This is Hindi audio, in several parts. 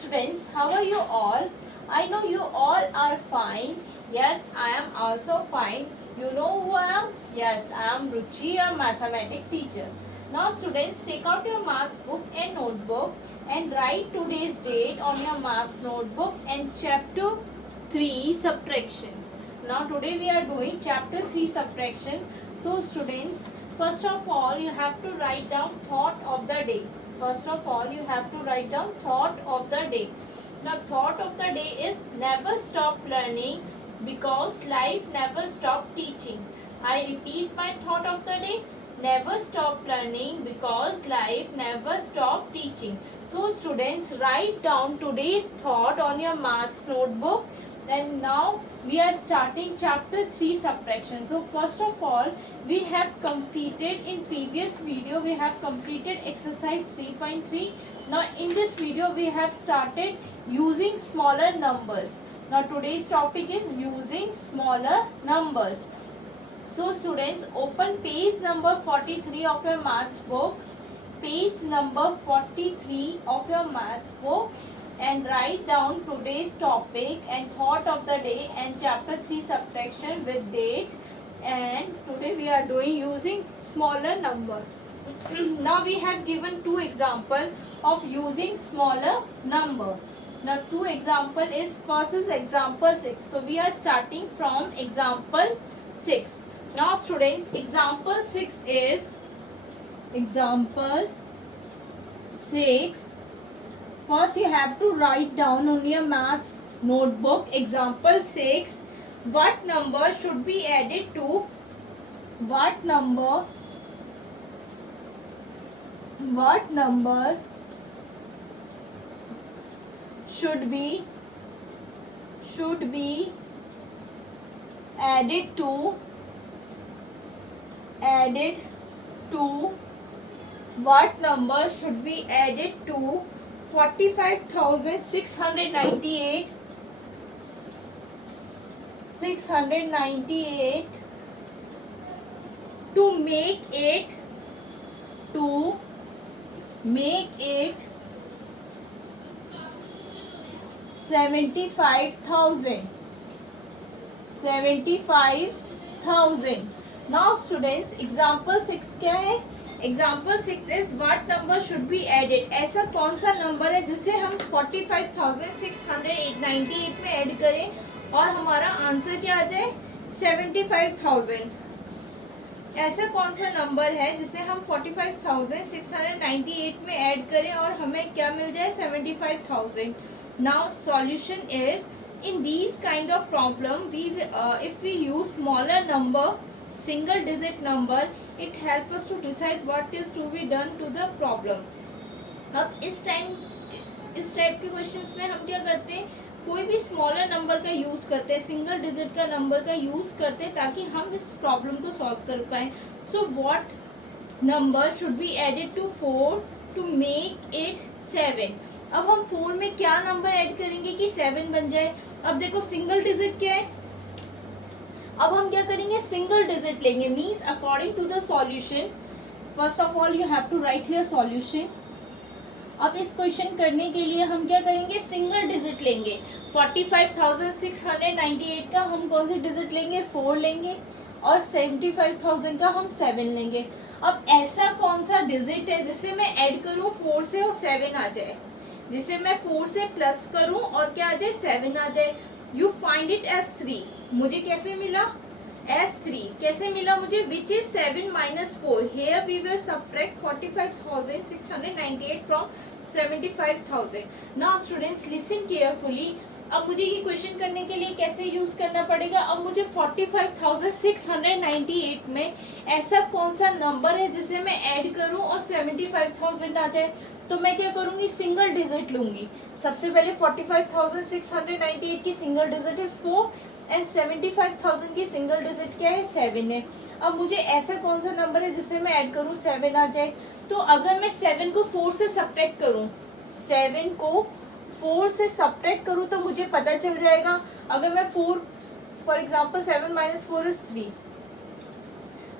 Students, how are you all? I know you all are fine. Yes, I am also fine. You know who I am? Yes, I am Ruchi, your mathematics teacher. Now students, take out your maths book and notebook and write today's date on your maths notebook and chapter 3 subtraction. Now today we are doing chapter 3 subtraction. So students, first of all you have to write down thought of the day. First of all you have to write down thought of the day. The thought of the day is never stop learning because life never stop teaching. I repeat my thought of the day. Never stop learning because life never stop teaching. So students, write down today's thought on your maths notebook. And now we are starting chapter 3 subtraction. So first of all we have completed in previous video, we have completed exercise 3.3. Now in this video we have started using smaller numbers. Now today's topic is using smaller numbers. So students, open page number 43 of your maths book. Page number 43 of your maths book and write down today's topic and thought of the day and chapter 3 subtraction with date. And today we are doing using smaller number. Now we have given two examples of using smaller number. Now two example is, first is example 6. So we are starting from example 6. Now students, example 6 is example 6. First you have to write down on your maths notebook example 6. What number should be added to? What number should be added to what number should be added to 45,698 to make it 75,000. Now students, example 6 क्या है? Example 6 is what number should be added. ऐसा कौन सा नंबर है जिसे हम 45,698 में ऐड करें और हमारा आंसर क्या आ जाए? 75,000. ऐसा कौन सा नंबर है जिसे हम 45,698 में ऐड करें और हमें क्या मिल जाए? 75,000. Now solution is, in these kind of problem if we use smaller number, single digit number, it help us to decide what is to be done to the problem. अब इस टाइप के क्वेश्चंस में हम क्या करते हैं, कोई भी स्मॉलर नंबर का यूज करते हैं, सिंगल डिजिट का नंबर का यूज करते हैं ताकि हम इस प्रॉब्लम को सॉल्व कर पाए. So what number should be added to 4 to make it 7. अब हम 4 में क्या नंबर ऐड करेंगे कि 7 बन जाए? अब देखो सिंगल डिजिट क्या है, अब हम क्या करेंगे? सिंगल डिजिट लेंगे. Means according to the solution, first of all you have to write here solution. अब इस क्वेश्चन करने के लिए हम क्या करेंगे? सिंगल डिजिट लेंगे. 45,698 का हम कौन सी डिजिट लेंगे? 4 लेंगे और 75,000 का हम 7 लेंगे. अब ऐसा कौन सा डिजिट है जिसे मैं ऐड करूं 4 से और 7 आ जाए, जिसे मैं 4 से प्लस करूं और क्या आ जाए? 7 आ जाए. You find it as 3. मुझे कैसे मिला? एज 3. कैसे मिला मुझे? Which is 7 minus 4. Here we will subtract 45,698 from 75,000. Now students listen carefully. अब मुझे ये क्वेश्चन करने के लिए कैसे यूज करना पड़ेगा? अब मुझे 45,698 में ऐसा कौन सा नंबर है जिसे मैं ऐड करूं और 75,000 आ जाए? तो मैं क्या करूंगी? सिंगल डिजिट लूंगी. सबसे पहले 45,698 की सिंगल डिजिट इज 4 एंड 75,000 की सिंगल डिजिट क्या है? 7 है. अब मुझे ऐसा कौन सा नंबर है जिसे मैं ऐड करूं 7 आ जाए? तो अगर मैं 7 को 4 से सब्ट्रैक्ट करूं, 7 को 4 से सब्ट्रैक्ट करूं तो मुझे पता चल जाएगा. अगर मैं 4 फॉर एग्जाम्पल 7 minus 4 is 3.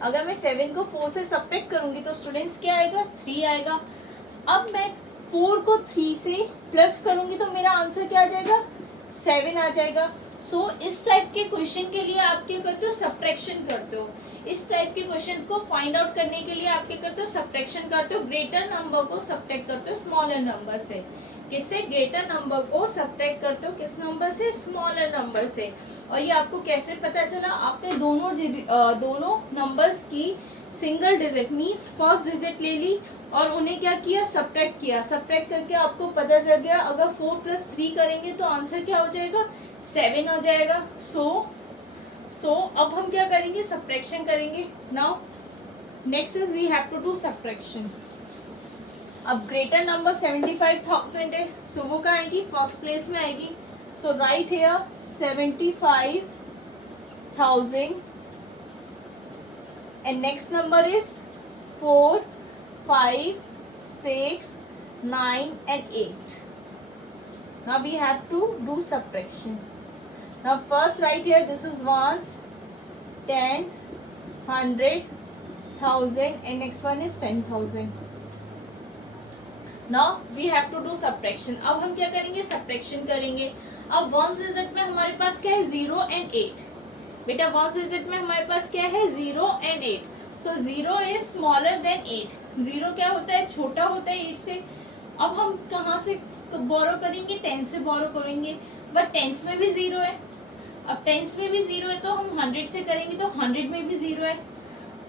अगर मैं 7 को 4 से सब्ट्रैक्ट करूंगी तो स्टूडेंट्स क्या आएगा? 3 आएगा. अब मैं 4 को 3 से प्लस करूंगी तो मेरा आंसर क्या आ जाएगा, 7 आ जाएगा। सो इस टाइप के क्वेश्चन के लिए आप क्या करते हो, सब्ट्रैक्शन करते हो। इस टाइप के क्वेश्चंस को फाइंड आउट करने के लिए आप क्या करते हो, सब्ट्रैक्शन करते हो। ग्रेटर नंबर को सब्ट्रैक्ट करते हो स्मॉलर नंबर से। किससे, ग्रेटर नंबर को सब्ट्रैक्ट करते हो किस नंबर से, स्मॉलर नंबर से। और ये आपको कैसे पता चला, आपने दोनों नंबर्स की single digit means first digit ले ली और उन्हें क्या किया, सब्ट्रैक्ट किया। सब्ट्रैक्ट करके आपको पता चल गया अगर 4 + 3 करेंगे तो आंसर क्या हो जाएगा, 7 हो जाएगा। सो अब हम क्या करेंगे, सब्ट्रैक्शन करेंगे। Now next is we have to do subtraction. अब ग्रेटर नंबर 75,000 है, सो वो कहाँ आएगी, फर्स्ट प्लेस में आएगी। सो right here 75,000 and next number is 4, 5, 6, 9 and 8. Now we have to do subtraction. Now first write here, this is ones, tens, 100, 1000 and next one is 10,000. Now we have to do subtraction. अब हम क्या करेंगे, subtraction करेंगे। अब वंस डिजिट में हमारे पास क्या है, 0 and 8। बेटा वंस डिजिट में हमारे पास क्या है, 0 and 8। So 0 is smaller than 8। 0 क्या होता है, छोटा होता है 8 से। अब हम कहाँ से बोरो करेंगे, 10 से बोरो करेंगे, बट टेंस में भी 0 है। अब टेंस में भी 0 है तो हम 100 से करेंगे तो 100 में भी 0 है।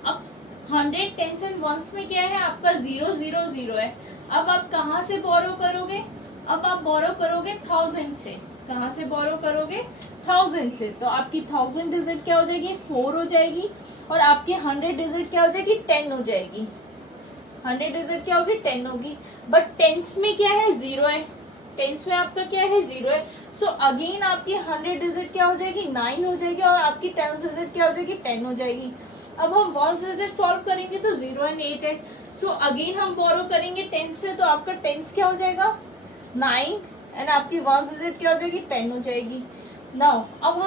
अब 100, टेंस एंड वंस में क्या है आपका, 0 0 0 है। अब आप कहाँ से बोरो करोगे, अब आप बोरो करोगे 1000 से। कहाँ से बोरो करोगे, 1000 से। तो आपकी 1000 डिजिट क्या हो जाएगी, 4 हो जाएगी। और आपकी 100 डिजिट क्या हो जाएगी, 10 हो जाएगी। 100 डिजिट क्या होगी, 10 होगी। बट टेंस में क्या है, 0 है। टेंस में आपका क्या है, 0 है। सो अगेन आपकी 100 डिजिट क्या हो जाएगी, 9 हो जाएगी। और आपकी टेंस डिजिट क्या हो जाएगी, 10 हो जाएगी। अब हम वंस डिजिट सॉल्व करेंगे तो 0 and 8 है। सो अगेन हम बोरो करेंगे 10 से, तो आपका टेंस क्या हो जाएगा, 9 एंड आपकी वंस डिजिट क्या हो जाएगी, 10 हो जाएगी। नाउ अब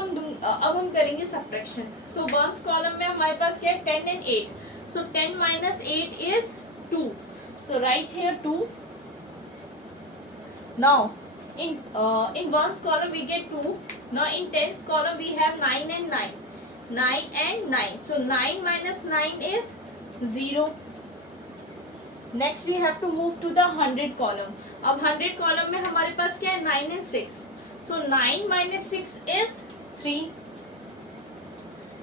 हम करेंगे सब्ट्रैक्शन। सो वंस कॉलम में हमारे पास क्या है, 10 and 8। So 10 - 8 is 2। So right here 2। Now in ones column we get 2. Now in tens column we have 9 and 9. 9 and 9. So 9 - 9 is 0. Next we have to move to the 100 column. अब 100 column में हमारे पास क्या है, 9 and 6. So 9 - 6 is 3.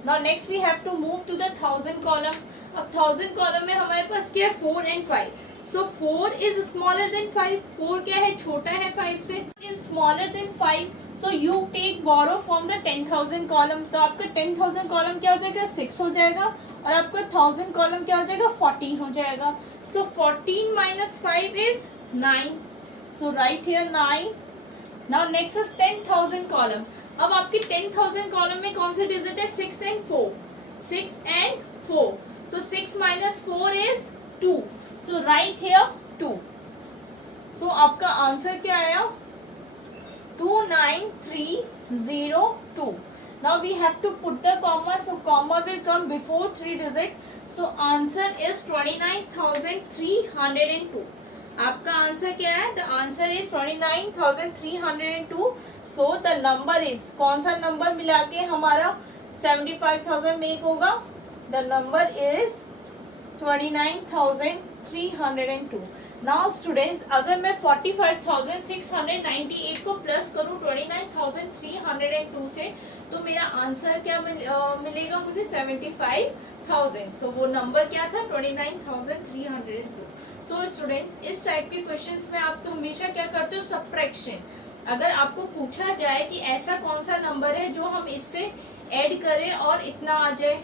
Now next we have to move to the 1000 column. अब 1000 column में हमारे पास क्या है, 4 and 5. So 4 is smaller than 5. 4 क्या है, छोटा है 5 से। Is smaller than 5. So you take borrow from the 10,000 column. तो आपका 10,000 column क्या हो जाएगा, 6 हो जाएगा। और आपका 1000 column क्या हो जाएगा, 14 हो जाएगा। So 14 - 5 is 9. So write here 9. Now next is 10,000 column. अब आपकी 10,000 column में कौन से डिजिट है, 6 and 4. 6 and 4. So 6 - 4 is 2. So write here 2. So आपका आंसर क्या आया, 29302. Now we have to put the comma. So comma will come before 3 digit. So answer is 29,302. आपका आंसर क्या है, the answer is 29,302. So the number is, कौन सा नंबर मिला के हमारा 75,000 मेक होगा, the number is 29,302. Now students, अगर मैं 45,698 को प्लस करूं 29,302 से, तो मेरा आंसर क्या मिलेगा मुझे, 75,000. सो वो नंबर क्या था, 29,302. सो स्टूडेंट्स, इस टाइप के क्वेश्चंस में आप हमेशा क्या करते हो, सब्ट्रैक्शन। अगर आपको पूछा जाए कि ऐसा कौन सा नंबर है जो हम इससे ऐड करें और इतना आ जाए,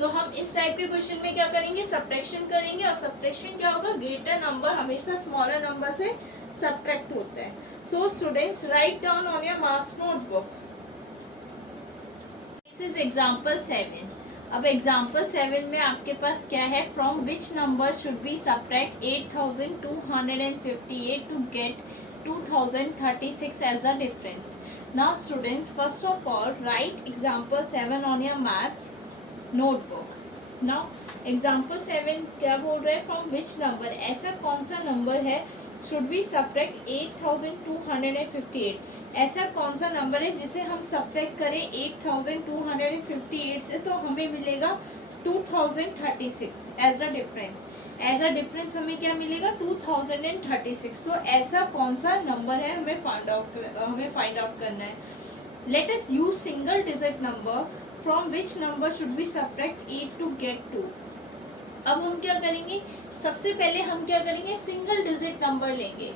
तो हम इस टाइप के क्वेश्चन में क्या करेंगे, सब्ट्रैक्शन करेंगे। और सब्ट्रैक्शन क्या होगा, ग्रेटर नंबर हमेशा स्मॉलर नंबर से सब्ट्रैक्ट होता है। So students, write down on your maths notebook. This is example 7। अब एग्जांपल 7 में आपके पास क्या है, from which number should be subtract 8,258 to get 2,036 as the difference. Now students, first of all write example 7 on your maths notebook. Now example 7 क्या बोल रहे हैं, फ्रॉम विच नंबर, ऐसा कौन सा नंबर है शुड वी सब्ट्रैक्ट 8258? ऐसा कौन सा नंबर है जिसे हम सब्ट्रैक्ट करें 8258 से तो हमें मिलेगा 2036 as a difference. As a difference हमें क्या मिलेगा 2036। तो ऐसा कौन सा नंबर है हमें फाइंड आउट करना है। Let us use single digit number from which number should be subtract 8 to get 2। अब हम क्या करेंगे, सबसे पहले हम क्या करेंगे, सिंगल डिजिट नंबर लेंगे,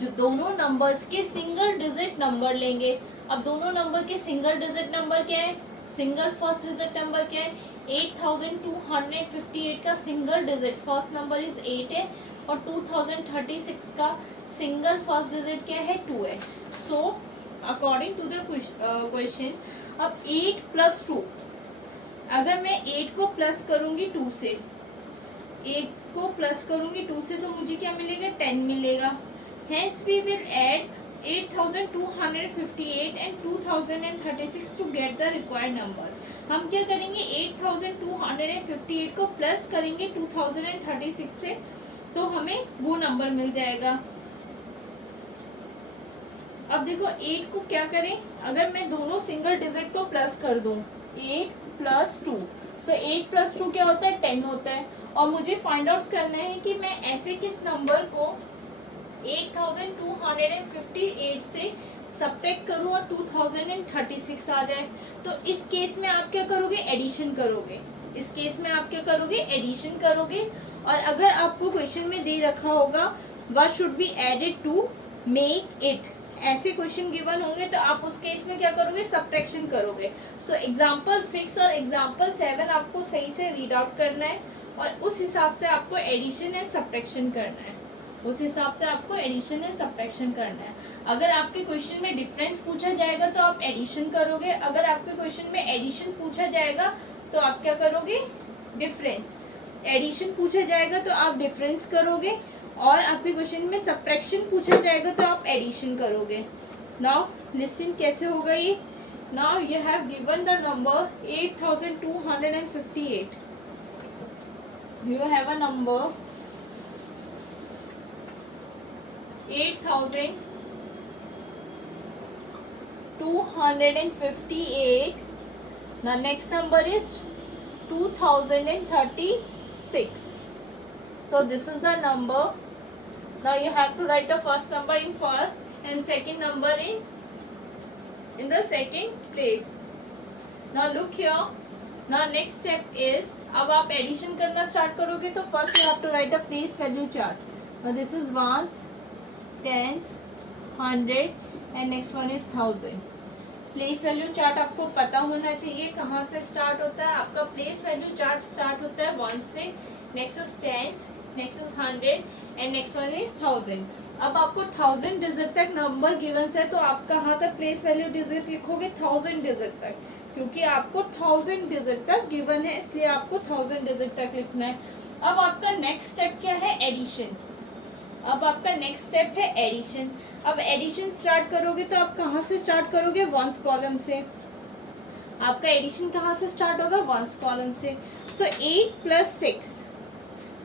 जो दोनों नंबर्स के सिंगल डिजिट नंबर लेंगे। अब दोनों नंबर के सिंगल डिजिट नंबर क्या है, सिंगल फर्स्ट डिजिट नंबर क्या है, 8258 का single digit first number is 8 है और 2036 का सिंगल फर्स्ट डिजिट क्या है 2 है। So according to the question, अब 8 प्लस 2, अगर मैं 8 को प्लस करूंगी 2 से, 8 को प्लस करूंगी 2 से तो मुझे क्या मिलेगा 10 मिलेगा। Hence we will add 8258 and 2036 to get the required number। हम क्या करेंगे 8258 को प्लस करेंगे 2036 से तो हमें वो नंबर मिल जाएगा। अब देखो 8 को क्या करें, अगर मैं दोनों सिंगल डिजिट को प्लस कर दूं 8 प्लस 2, सो 8 प्लस 2 क्या होता है 10 होता है। और मुझे फाइंड आउट करना है कि मैं ऐसे किस नंबर को 8258 से सब्ट्रैक्ट करूं और 2036 आ जाए। तो इस केस में आप क्या करोगे, एडिशन करोगे। इस केस में आप क्या करोगे, एडिशन करोगे। और अगर आपको क्वेश्चन में दे रखा होगा what should be added to make it, ऐसे क्वेश्चन गिवन होंगे तो आप उस केस में क्या करोगे, सब्ट्रैक्शन करोगे। सो एग्जाम्पल 6 और एग्जाम्पल 7 आपको सही से रीड आउट करना है और उस हिसाब से आपको एडिशन एंड सब्ट्रैक्शन करना है। उस हिसाब से आपको एडिशन एंड सब्ट्रैक्शन करना है। अगर आपके क्वेश्चन में डिफरेंस पूछा जाएगा तो आप एडिशन करोगे, अगर आपके क्वेश्चन में एडिशन पूछा जाएगा तो आप क्या करोगे, डिफरेंस। एडिशन पूछा जाएगा तो आप डिफरेंस करोगे और आपके क्वेश्चन में सब्ट्रैक्शन पूछा जाएगा तो आप एडिशन करोगे। नाउ लिसन कैसे होगा ये। Now you have given the number 8258, you have a number 8258. The next number is 2036. So this is the number. Now you have to write the first number in first and second number in the second place. Now look here. Now next step is, अब आप एडिशन करना स्टार्ट करोगे तो first you have to write a place value chart. Now this is ones, tens, 100 and next one is 1000. Place value chart आपको पता होना चाहिए कहाँ से स्टार्ट होता है। आपका प्लेस वैल्यू चार्ट स्टार्ट होता है 1 से, next is tens, next is 100 and next one is 1000। अब आपको 1000 डिजिट तक नंबर गिवन है तो आप कहाँ तक प्लेस वैल्यू डिजिट लिखोगे, 1000 डिजिट तक, क्योंकि आपको 1000 डिजिट तक गिवन है इसलिए आपको 1000 डिजिट तक लिखना है। अब आपका नेक्स्ट स्टेप क्या है, एडिशन। अब आपका नेक्स्ट स्टेप है एडिशन। अब एडिशन स्टार्ट करोगे तो आप कहाँ से स्टार्ट करोगे, वंस कॉलम से। आपका एडिशन कहाँ से स्टार्ट होगा, वंस कॉलम से। सो 8 plus 6,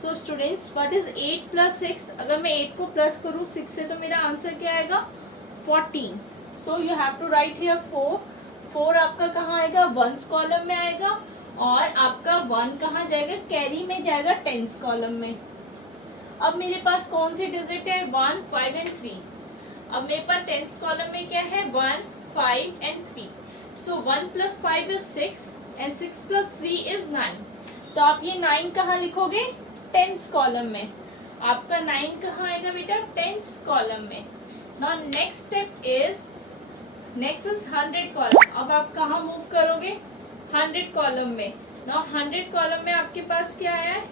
so students what is 8 plus 6। अगर मैं 8 को प्लस करूँ 6 से तो मेरा आंसर क्या आएगा 14। So you have to write here 4। 4 आपका कहाँ आएगा, वंस कॉलम में आएगा और आपका 1 कहाँ जाएगा, कैरी में जाएगा, टेंस कॉलम में। अब मेरे पास कौन सी डिजिट है, 1, 5 एंड 3। अब मेरे पास टेंस कॉलम में क्या है, 1, 5 and 3। So 1 plus 5 is 6 and 6 plus 3 is 9। तो आप ये 9 कहाँ लिखोगे, टेंस कॉलम में। आपका 9 कहाँ आएगा बेटा, टेंस कॉलम में। Now next step is, next is 100 column. अब आप कहाँ मूव करोगे, 100 कॉलम में। नाउ 100 कॉलम में आपके पास क्या आया है,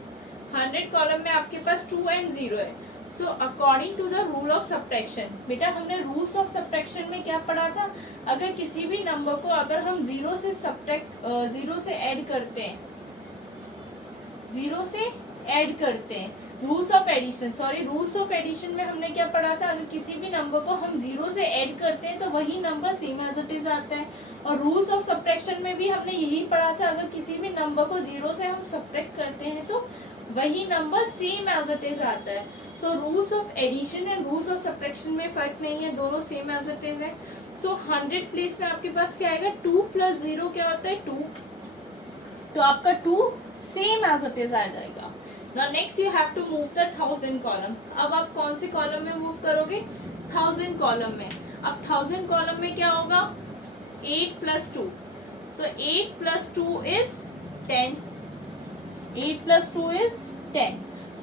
100 कॉलम में आपके पास 2 एंड 0 है। So according to the rule of subtraction, बेटा हमने रूल्स ऑफ सब्ट्रैक्शन में क्या पढ़ा था, अगर किसी भी नंबर को अगर हम 0 से ऐड करते हैं, 0 से ऐड करते हैं, rules of addition, sorry rules of addition में हमने क्या पढ़ा था, अगर किसी भी नंबर को हम 0 से ऐड करते हैं तो वही नंबर सेम एज इट इज आता है। और रूल्स ऑफ सब्ट्रैक्शन में भी हमने यही पढ़ा था, अगर किसी भी नंबर को 0 से हम सब्ट्रैक्ट करते हैं तो वही नंबर सेम एज इट इज आता है। So rules of addition and rules of subtraction में फर्क नहीं है, दोनों सेम एज इट इज है। सो 100 प्लेस में आपके पास क्या आएगा, 2 + 0 क्या होता है 2, तो आपका 2 सेम एज इट इज आ जाएगा। Now next you have to move the 1000 column. अब आप कौन से कॉलम में मूव करोगे, 1000 कॉलम में। अब 1000 कॉलम में क्या होगा, 8 + 2, सो 8 + 2 इज 10, 8 + 2 इज 10।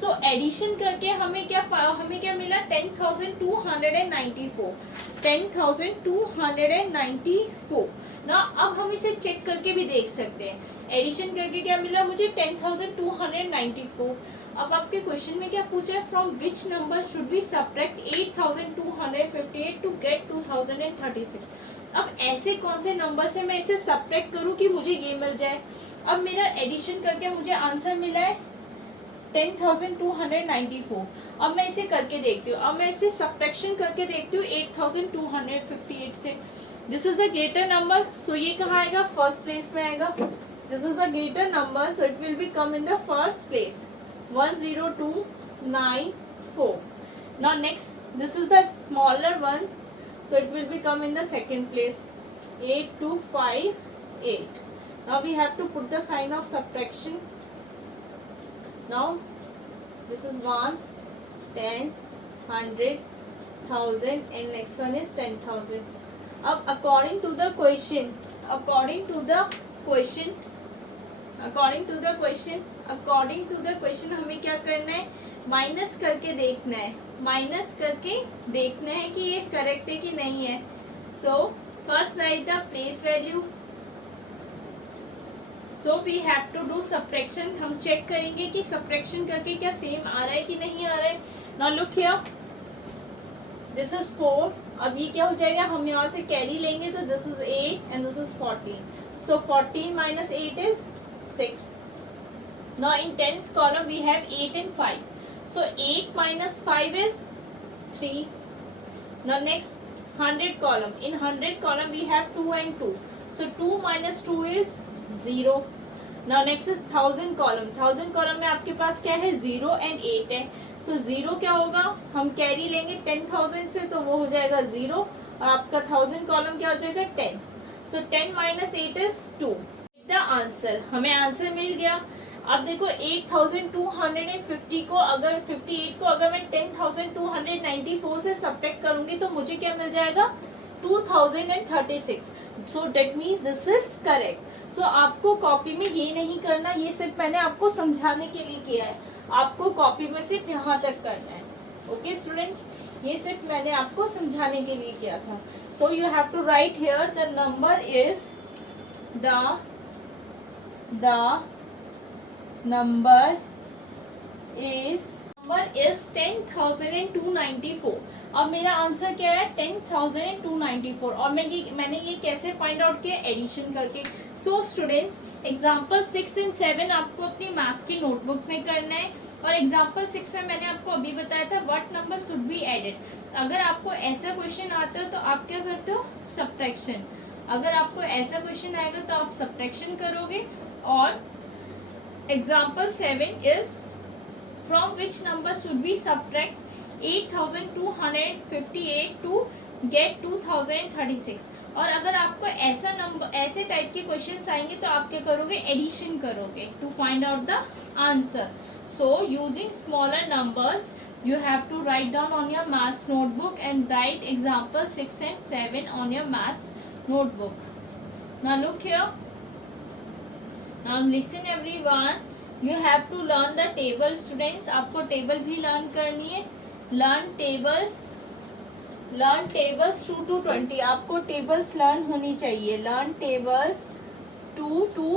सो एडिशन करके हमें क्या मिला, 10,294, 10,294 ना। अब हम इसे चेक करके भी देख सकते हैं, एडिशन करके क्या मिला मुझे, 10,294। अब आपके क्वेश्चन में क्या पूछा है, from which number should we subtract 8,258 to get 2036। अब ऐसे कौन से नंबर से मैं इसे सब्ट्रैक्ट करूं कि मुझे ये मिल जाए। अब मेरा एडिशन करके मुझे आंसर मिला है 10,294। अब मैं इसे करके देखती हूँ, अब मैं इसे सब्ट्रैक्शन करके देखती हूँ 8,258 से। This is a greater number, so ये कहाँ आएगा, फर्स्ट प्लेस में आएगा। This is a greater number, so it will be come in the first place, 10294। Now next, this is the smaller one, so it will become in the second place, 8258. Now we have to put the sign of subtraction. Now this is ones, tens, 100, 1000 and next one is 10,000. अब according to the question हमें क्या करना है, माइनस करके देखना है, कि ये करेक्ट है कि नहीं है। So first write the place value, so we have to do subtraction. हम चेक करेंगे कि सब्ट्रैक्शन करके क्या सेम आ रहा है कि नहीं आ रहा है। Now look here, this is 4। अब ये क्या हो जाएगा, हम यहाँ से कैरी लेंगे तो this is 8 and this is 14, so 14 - 8 is 6। Now in tens column we have 8 and 5. So 8 - 5 is 3. Now next 100 column. In 100 column we have 2 and 2. So 2 - 2 is 0. Now next is 1000 column. 1000 column में आपके पास क्या है, 0 and 8 है। So 0 क्या होगा, हम कैरी लेंगे 10,000 से तो वो हो जाएगा 0 और आपका 1000 column क्या हो जाएगा 10. So 10 - 8 is 2. The answer, हमें आंसर मिल गया। अब देखो 8,250 को अगर 58 को अगर मैं 10,294 से सब्ट्रैक्ट करूंगी तो मुझे क्या मिल जाएगा, 2036। So that means this is correct. So आपको कॉपी में ये नहीं करना, ये सिर्फ मैंने आपको समझाने के लिए किया है। आपको कॉपी में सिर्फ यहाँ तक करना है। ओके स्टूडेंट्स, ये सिर्फ मैंने आपको समझाने के लिए किया था। So you have to write here the number is number is 10,294। अब मेरा आंसर क्या है, 10,294। और मैंने ये कैसे फाइंड आउट किया, एडिशन करके। सो स्टूडेंट्स, एग्जाम्पल 6 and 7 आपको अपनी मैथ्स की नोटबुक में करना है। और एग्जाम्पल 6 में मैंने आपको अभी बताया था what number should be added. अगर आपको ऐसा क्वेश्चन आता है तो आप क्या करते हो, सब्ट्रैक्शन। अगर आपको ऐसा क्वेश्चन आएगा तो आप सब्ट्रैक्शन करोगे। और example 7 is from which number should we subtract 8,258 to get 2036। और अगर आपको ऐसे टाइप के क्वेश्चंस आएंगे तो आप क्या करोगे, एडिशन करोगे to find out the answer. So using smaller numbers you have to write down on your maths notebook and write example 6 and 7 on your maths notebook. Now look here. Now listen everyone, you have to learn the table students। आपको टेबल भी लर्न करनी है। Learn tables 2 to 20। आपको टेबल्स लर्न होनी चाहिए। लर्न टेबल्स 2 to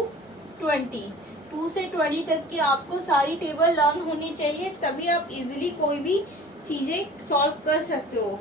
20, 2 से 20 तक की आपको सारी टेबल लर्न होनी चाहिए, तभी आप इजीली कोई भी चीजें सॉल्व कर सकते हो।